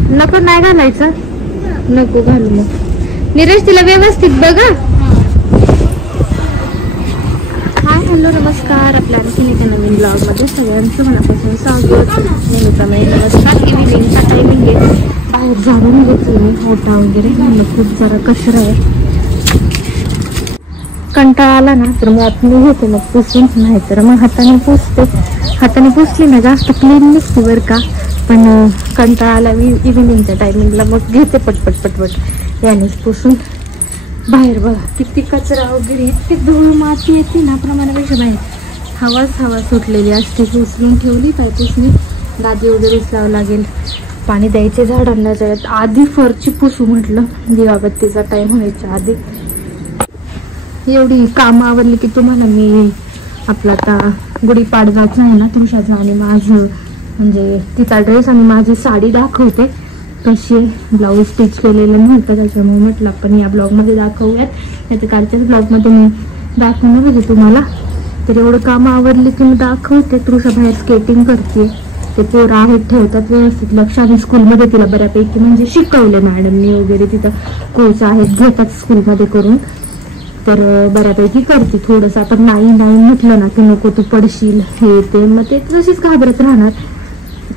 नको नाही घालायचं, नको घालू मग. नीरज तिला व्यवस्थित बघा. हाय हॅलो नमस्कार, आपल्या आणखी एका नवीन ब्लॉग मध्ये सगळ्यांचं मनापासून स्वागत. नेहमीप्रमाणे नमस्कार. इव्हिनिंगचा टायमिंग आहे, बाहेर झाडून घेतली मी ओटा वगैरे. मला खूप जरा कचरा आहे, कंटाळा आला ना तर मग आपण घेते मग पुसून, नाही तर मग हाताने पुसते. हाताने पुसली ना जास्त क्लीन नसते बरं का, पण कंटाळा आला इव्हिनिंगच्या टायमिंगला मग घेते पटपट पटपट यानेच पुसून. बाहेर बघा किती कचरा वगैरे, इतकी धूळ माती येते ना प्रमाणापेक्षा. बाहेर हवा सुटलेली असते. उचलून ठेवली पाय पुसणी, गादी वगैरे उचलावं लागेल. पाणी द्यायचे झाडांना. आधी फरची पुसू म्हटलं, दिवाबत्तीचा टाइम व्हायच्या आधी. एवढी कामं आवरली की तुम्हाला मी आपला आता गुढीपाडवाचं आहे ना तुळशाचं आणि माझं म्हणजे तिचा ड्रेस आणि माझी साडी दाखवते. कशी ब्लाऊज स्टिच केलेलं नव्हतं त्याच्यामुळे म्हटलं आपण या ब्लॉगमध्ये दाखवूयात. त्याच्या कालच्याच ब्लॉगमध्ये मी दाखवणार होते तुम्हाला. तर एवढं कामं आवरली की मी दाखवते. तुळशा बाहेर स्केटिंग करते. ते पोरं आहेत ठेवतात व्यवस्थित लक्ष, आणि स्कूलमध्ये तिला बऱ्यापैकी म्हणजे शिकवलं मॅडमनी वगैरे. तिथं कोच आहेत घेतात स्कूलमध्ये करून, तर बऱ्यापैकी करते. थोडंसं आपण नाही म्हटलं ना की नको तू पडशील हे ते, मग ते तशीच घाबरत राहणार.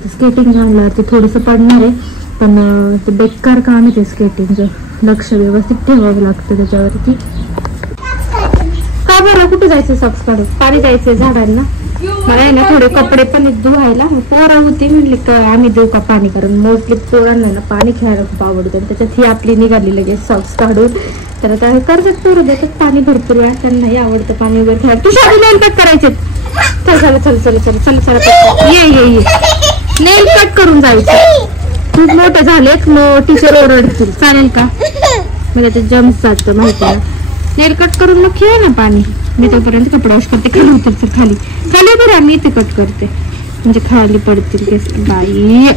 स्केटिंग आणल्यावर ते थोडंसं पडणार आहे, पण ते बेकार काम आहे ते स्केटिंगचं. लक्ष व्यवस्थित ठेवावं लागतं त्याच्यावरती. का बरं कुठे जायचं सॉक्स काढून? पाणी द्यायचंय झाडांना. मला आहे ना थोडे कपडे पण धुवायला. पोरं होती म्हणले का आम्ही देऊ का पाणी, कारण मोस्टली पोरांना ना पाणी खेळायला खूप आवडतं. त्याच्यात ही आपली निघाली लगेच सॉक्स काढून. तर आता करतात पोरं, देतात पाणी भरपूर वेळा, त्यांनाही आवडतं पाणी वगैरे खेळायला. तू शाळेत नेल कट करायचे. चल ये नेल कट करून जायचं. खूप मोठे झालेत मग टीचर ओरडतील. चालेल का? म्हणजे ते जम्स जातं माहिती आहे. नेल कट करून मग खेळ ना पाणी. मी तोपर्यंत कपडे वॉश करते. खाली उतरते, खाली बरं मी ते कट करते म्हणजे खाली पडतील केस. बाई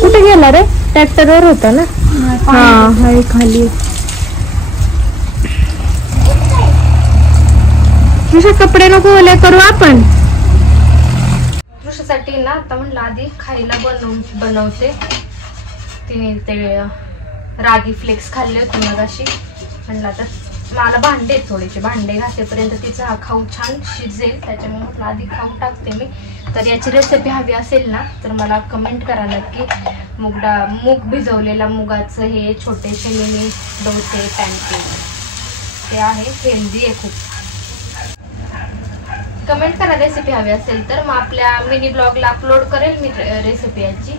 कुठे गेला रे? ट्रॅक्टरवर होता ना. हा हाय खाली. कपडे नको ओले करू आपण. साठी ना आता म्हणलं आधी खायला बनवते. तिने ते रागी फ्लेक्स खाल्ले होते मगाशी. म्हणलं आता मला भांडे थोडेसे भांडे घासेपर्यंत तिचा हा खाऊ छान शिजेल, त्याच्यामुळे म्हटलं आधी खाऊ टाकते मी. तर याची रेसिपी हवी असेल ना तर मला कमेंट करा नक्की. मूग भिजवलेला मुगाचं हे छोटेसे मिनी डोसे पॅनकेक ते आहे, हेल्दी आहे खूप. कमेंट करा रेसिपी हवी असेल तर, मग आपल्या मिनी ब्लॉगला अपलोड करेल मी रेसिपी याची.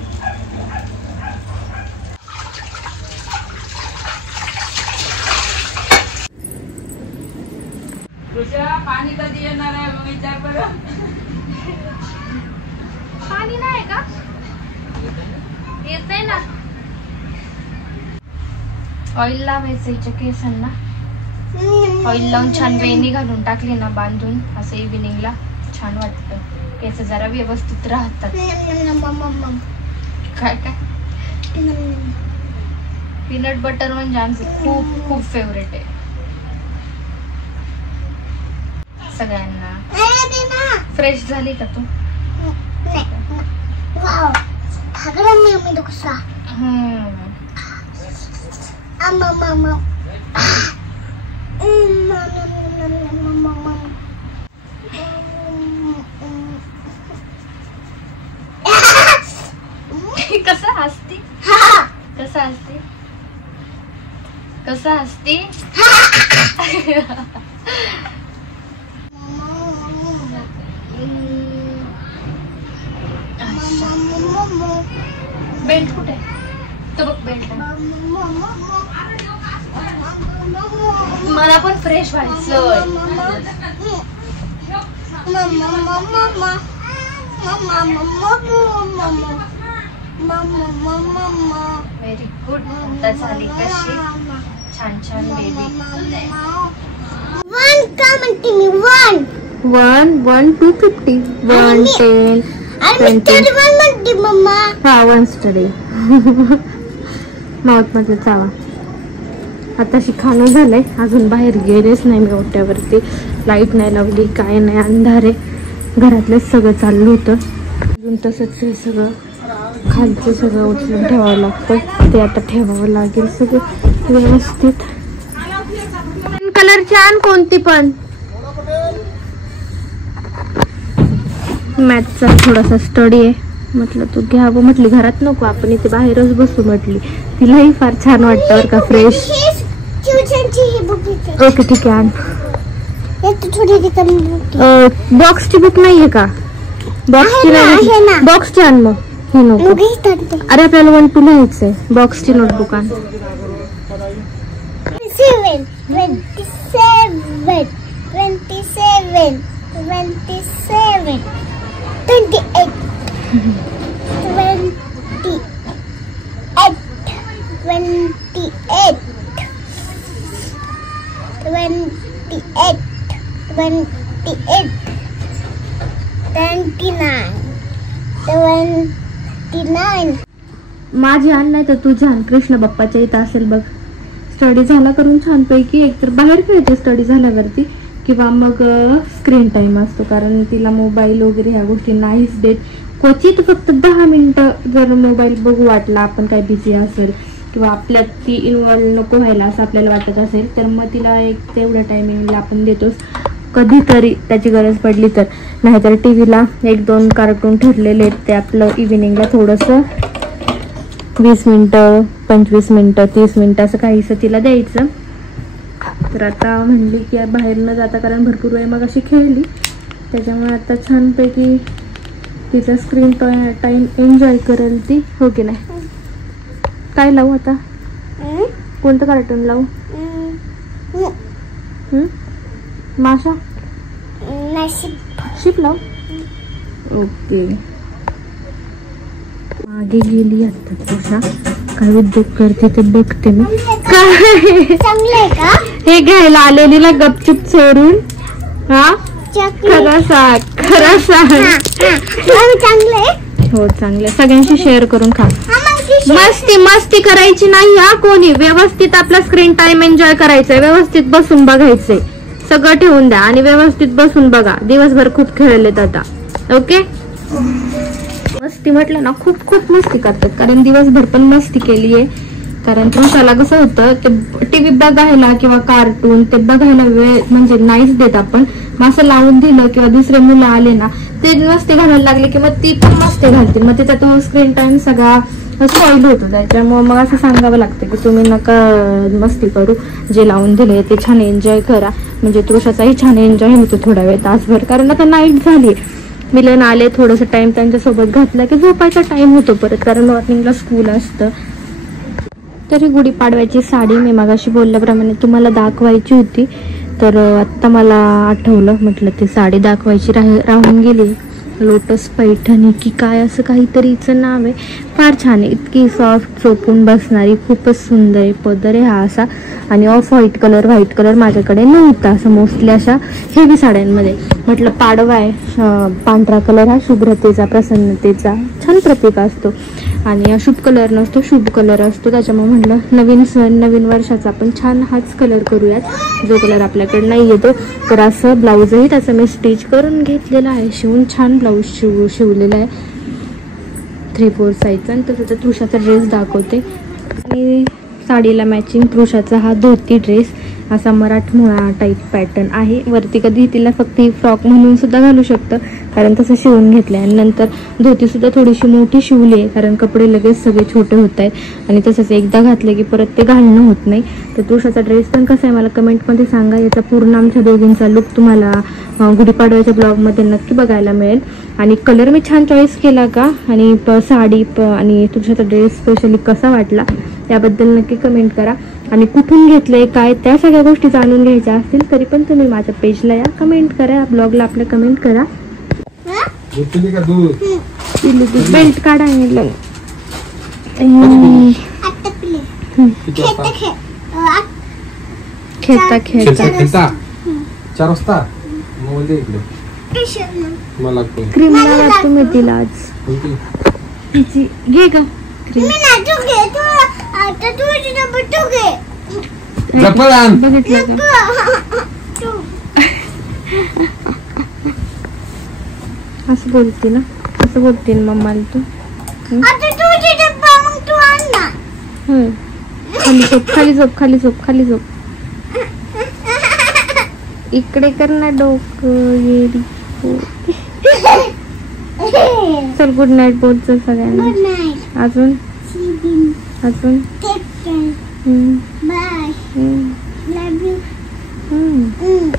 पाणी कधी येणार आहे विचार बरं. पाणी नाही का? येत ना. ऑइल लावायचं हिच्या केसांना. ऑइल लावून छान वेणी घालून टाकली ना बांधून, असं इव्हिनिंगला छान वाटतं. केस जरा व्यवस्थित राहतात. काय पीनट बटर म्हणजे आमचं खूप खूप फेवरेट आहे सगळ्यांना. फ्रेश झाली का तू? कसं हसती? कसं हसती? बेल्ट कुठे? तो बघ बेल्ट. मला पण फ्रेश व्हायचं. Very good. आता झाली कशी छान छान बेबी. 1 1 250 1 10 हा 1 स्टडी. माउथ मध्ये चावा. आताशी खाणं झालंय, अजून बाहेर गेलेच नाही मी ओट्यावरती. लाईट नाही लावली, काय नाही, अंधार आहे. घरातलंच सगळं चाललं होतं. अजून तसंच हे सगळं खालचं सगळं उचलून ठेवावं लागतं, ते आता ठेवावं लागेल सगळं व्यवस्थित. कलरची आण कोणती पण. मॅथचा थोडासा स्टडी आहे, म्हटलं तू घ्यावं, म्हटली घरात नको आपण इथे बाहेरच बसू म्हटली. तिलाही फार छान वाटतं बरं का, फ्रेश. ओके ठीक आहे, आण. बॉक्सची बुक नाहीये का? बॉक्सची नाही, बॉक्सची आण मग. हे नको, अरे आपल्याला 1 to लिहायचंय. बॉक्सची नोटबुक आण. 27 27 27 28 28 29. माझी आण नाही तर तुझी आण. कृष्ण बाप्पाच्या इथं असेल बघ. स्टडी झाला करून छानपैकी, एकतर बाहेर खेळते स्टडी झाल्यावरती किंवा मग स्क्रीन टाइम असतो, कारण तिला मोबाईल वगैरे ह्या गोष्टी नाहीच देत. क्वचित फक्त 10 मिनिटं जर मोबाईल बघू वाटला, आपण काय बिझी असेल किंवा आपल्यात ती इन्व्हॉल्व नको व्हायला असं आपल्याला वाटत असेल, तर मग तिला एक तेवढ्या टायमिंगला आपण देतोच, कधीतरी त्याची गरज पडली तर. नाहीतर टी व्हीला 1-2 कार्टून ठरलेले आहेत, ते आपलं इव्हिनिंगला थोडंसं 20 मिनिटं 25 मिनिटं 30 मिनिटं असं काहीसं तिला द्यायचं. तर आता म्हणली की बाहेर न जाता, कारण भरपूर वेळ मग अशी खेळली, त्याच्यामुळे आता छानपैकी तिचा स्क्रीन टाइम एन्जॉय करेल ती, हो की नाही. काय लावू आता, कोणतं कार्टून लावू? माशा शिप लाव. ओके, मागे गेली आता तुझा. काय उद्योग करते ते बघते मी. काय हे घ्यायला आलेलीला गपचूप चोरून? हा खरं सांग, खरं सांग. हो चांगलं, सगळ्यांशी शेअर करून खा. मस्ती मस्ती करायची नाही हा कोणी, व्यवस्थित आपला स्क्रीन टाइम एन्जॉय करायचंय, व्यवस्थित बसून बघायचंय, सगळं ठेवून द्या आणि व्यवस्थित बसून बघा. दिवसभर खूप खेळलेत आता. ओके, मस्ती म्हटलं ना खूप खूप मस्ती करतात, कारण दिवसभर पण मस्ती केली आहे. कारण तुमच्याला कसं होतं, ते टीव्ही बघायला किंवा कार्टून ते बघायला वेळ म्हणजे नाहीच देत आपण. मग असं लावून दिलं किंवा दुसरे मुलं आले ना, ते मस्ती घालायला लागले की मग ती पण मस्ती घालतील, मग तिचा तो स्क्रीन टाइम सगळा स्पॉइल होतो. त्याच्यामुळे मग असं सांगावं लागतं की तुम्ही नका मस्ती करू, जे लावून दिले ते छान एन्जॉय करा. म्हणजे तुळशाचाही छान एन्जॉय होतो थोडा वेळ, तासभर, कारण आता नाईट झाली. मिलन आले, थोडंसं टाइम त्यांच्यासोबत घातला की झोपायचा टाइम होतो परत, कारण मॉर्निंगला स्कूल असतं. तरी गुढीपाडव्याची साडी मी मगाशी बोलल्याप्रमाणे तुम्हाला दाखवायची होती, तर आत्ता मला आठवलं, म्हटलं ती साडी दाखवायची राहून गेली. लोटस पैठणी की काय असं काहीतरी हिचं नाव आहे. फार छान आहे, इतकी सॉफ्ट चोपून बसणारी, खूपच सुंदर आहे. पदर आहे हा असा, आणि ऑफ व्हाईट कलर माझ्याकडे नव्हता असं मोस्टली अशा हेवी साड्यांमध्ये. म्हटलं पाडवा आहे, पांढरा कलर हा शुभ्रतेचा, प्रसन्नतेचा छान प्रतीक असतो, आणि अशुभ कलर नसतो, शुभ कलर असतो. त्याच्यामुळे म्हटलं नवीन सण नवीन वर्षाचा आपण छान हाच कलर करूयात, जो कलर आपल्याकडे नाही येतो. तर असं ब्लाऊजही त्याचं मी स्टिच करून घेतलेलं आहे, शिवून छान ब्लाऊज शिवलेला आहे 3/4 साईजचा. आणि तसं तर तृषाचा ड्रेस दाखवते, आणि साडीला मॅचिंग तृषाचा हा धोती ड्रेस, असा मराठमोळा टाईप पॅटर्न आहे. वरती कधी तिला फक्त ही फ्रॉक म्हणून सुद्धा घालू शकतं, कारण तसं शिवून घेतलं आहे. आणि नंतर धोतीसुद्धा थोडीशी मोठी शिवली आहे, कारण कपडे लगेच सगळे छोटे होत आहेत, आणि तसंच एकदा घातले की परत ते घालणं होत नाही. तर तृषाचा ड्रेस पण कसा आहे मला कमेंटमध्ये सांगा. याचा पूर्ण आमच्या दोघींचा लुक तुम्हाला गुढीपाडव्याच्या ब्लॉगमध्ये नक्की बघायला मिळेल. आणि कलर मी छान चॉईस केला का, आणि साडी आणि तृषाचा ड्रेस स्पेशली कसा वाटला त्याबद्दल नक्की कमेंट करा. आणि कुठून घेतलंय काय त्या सगळ्या गोष्टी जाणून घ्यायच्या असतील तरी पण तुम्ही माझ्या पेजला या, कमेंट करा, ब्लॉगला आपल्या कमेंट करा. बेल्ट काढा खेळता खेळता 4 वाजता क्रीम लावा तुम्ही तिला आज. घे का क्रीम, बघितलं का असं बोलते ना. कसं बोलतील मम्माला तू? आता तुझी डब्बा मग तू आण ना. होय. खाली झोप, खाली झोप, खाली झोप, खाली झोप. इकडे कर ना डोकं येडी. चल गुड नाईट बोल चल सगळ्यांना. Good night. अजून अजून take care. Bye. Love you.